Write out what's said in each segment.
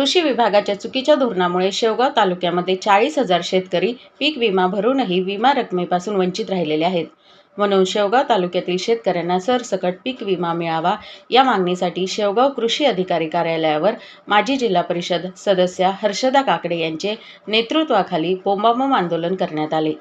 कृषी विभागाच्या चुकीच्या धोरणामुळे शेवगाव तालुक्यामध्ये चाळीस हजार शेतकरी पीक विमा भरूनही विमा रकमेपासून वंचित राहिलेले आहेत. म्हणून शेवगाव तालुक्यातील शेतकऱ्यांना सरसकट पीक विमा मिळावा या मागणीसाठी शेवगाव कृषी अधिकारी कार्यालयावर माजी जिल्हा परिषद सदस्या हर्षदा काकडे यांचे नेतृत्वाखाली बोंबाबोंब आंदोलन करण्यात आले.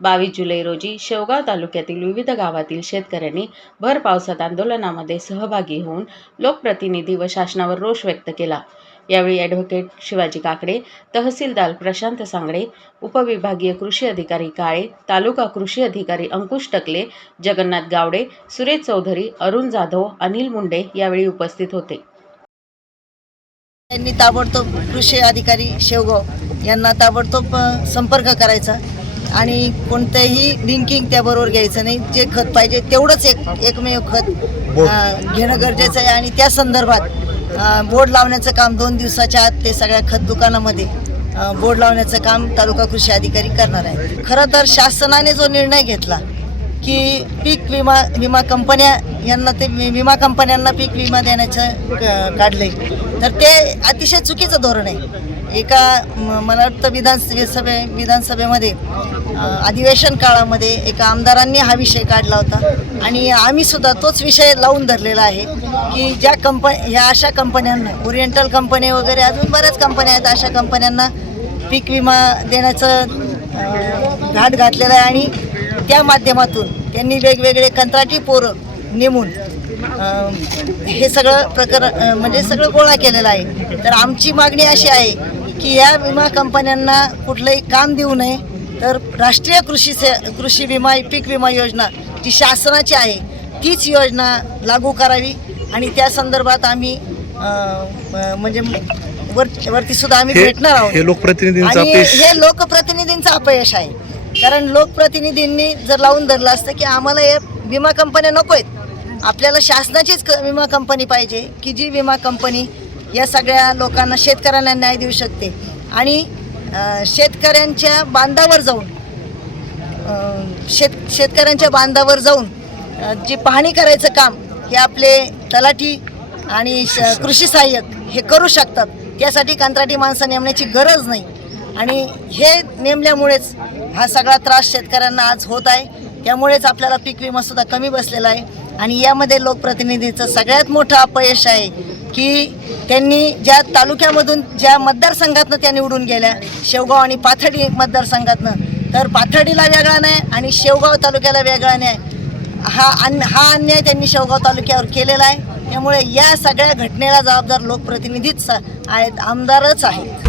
बावीस जुलै रोजी शेवगाव तालुक्यातील विविध गावातील शेतकऱ्यांनी भर पावसात आंदोलनामध्ये सहभागी होऊन लोकप्रतिनिधी व शासनावर रोष व्यक्त केला. यावेळी ॲडव्होकेट शिवाजी काकडे तहसीलदार प्रशांत सांगडे उपविभागीय कृषी अधिकारी काळे तालुका कृषी अधिकारी अंकुश टकले जगन्नाथ गावडे सुरेश चौधरी अरुण जाधव अनिल मुंडे यावेळी उपस्थित होते. त्यांनी ताबडतोब कृषी अधिकारी शेवगाव यांना ताबडतोब संपर्क करायचा आणि कोणतंही लिंकिंग त्याबरोबर घ्यायचं नाही. जे खत पाहिजे तेवढंच एक एकमेव खत घेणं गरजेचं आहे आणि त्या संदर्भात बोर्ड लावण्याचं काम दोन दिवसाच्या आत ते सगळ्या खत दुकानामध्ये बोर्ड लावण्याचं काम तालुका कृषी अधिकारी करणार आहे खरं तर शासनाने जो निर्णय घेतला की पीक विमा विमा कंपन्या यांना ते वि- विमा कंपन्यांना पीक विमा देण्याचं क- तर ते अतिशय चुकीचं धोरण आहे. एका म- मला वाटतं विधानसभे विधानसभेमध्ये अधिवेशन काळामध्ये एका आमदारांनी हा विषय काढला होता. आणि आम्हीसुद्धा तोच विषय लावून धरलेला आहे की ज्या कंप ह्या अशा कंपन्यांना ओरिएंटल कंपनी वगैरे अजून बऱ्याच कंपन्या आहेत अशा कंपन्यांना पीक विमा देण्याचं घाट घातलेला आहे. आणि त्या माध्यमातून त्यांनी वेगवेगळे कंत्राटी पोरं नेमून हे सगळं प्रकरण म्हणजे सगळं गोळा केलेलं आहे. तर आमची मागणी अशी आहे की या विमा कंपन्यांना कुठलंही काम देऊ नये तर राष्ट्रीय कृषी से कृषी विमा पीक विमा योजना जी शासनाची आहे तीच योजना लागू करावी. आणि त्या संदर्भात आम्ही म्हणजे वर वरती सुद्धा आम्ही भेटणार आहोत. हे लोकप्रतिनिधींचं आणि हे लोकप्रतिनिधींचं अपयश आहे. कारण लोकप्रतिनिधींनी जर लावून धरलं असतं की आम्हाला हे विमा कंपन्या नको आहेत आपल्याला शासनाचीच क- विमा कंपनी पाहिजे की जी विमा कंपनी या सगळ्या लोकांना शेतकऱ्यांना न्याय देऊ शकते. आणि शेतकऱ्यांच्या बांधावर जाऊन शेत शेतकऱ्यांच्या बांधावर जाऊन जे जी पाहणी करायचं काम हे आपले तलाठी आणि श- कृषी सहाय्यक हे करू शकतात. त्यासाठी कंत्राटी माणसं नेमण्याची गरज नाही. आणि हे नेमल्यामुळेच हा सगळा त्रास शेतकऱ्यांना आज होत आहे. त्यामुळेच आपल्याला पीक विमासुद्धा कमी बसलेला आहे. आणि यामध्ये लोकप्रतिनिधीचं सगळ्यात मोठं अपयश आहे की त्यांनी ज्या तालुक्यामधून ज्या मतदारसंघातनं त्या निवडून गेल्या शेवगाव आणि पाथडी मतदारसंघातनं तर पाथडीला वेगळा नाही आणि शेवगाव तालुक्याला वेगळा नाही हा अन हा अन्याय त्यांनी शेवगाव तालुक्यावर केलेला आहे. त्यामुळे या सगळ्या घटनेला जबाबदार लोकप्रतिनिधीच आहेत आमदारच आहेत.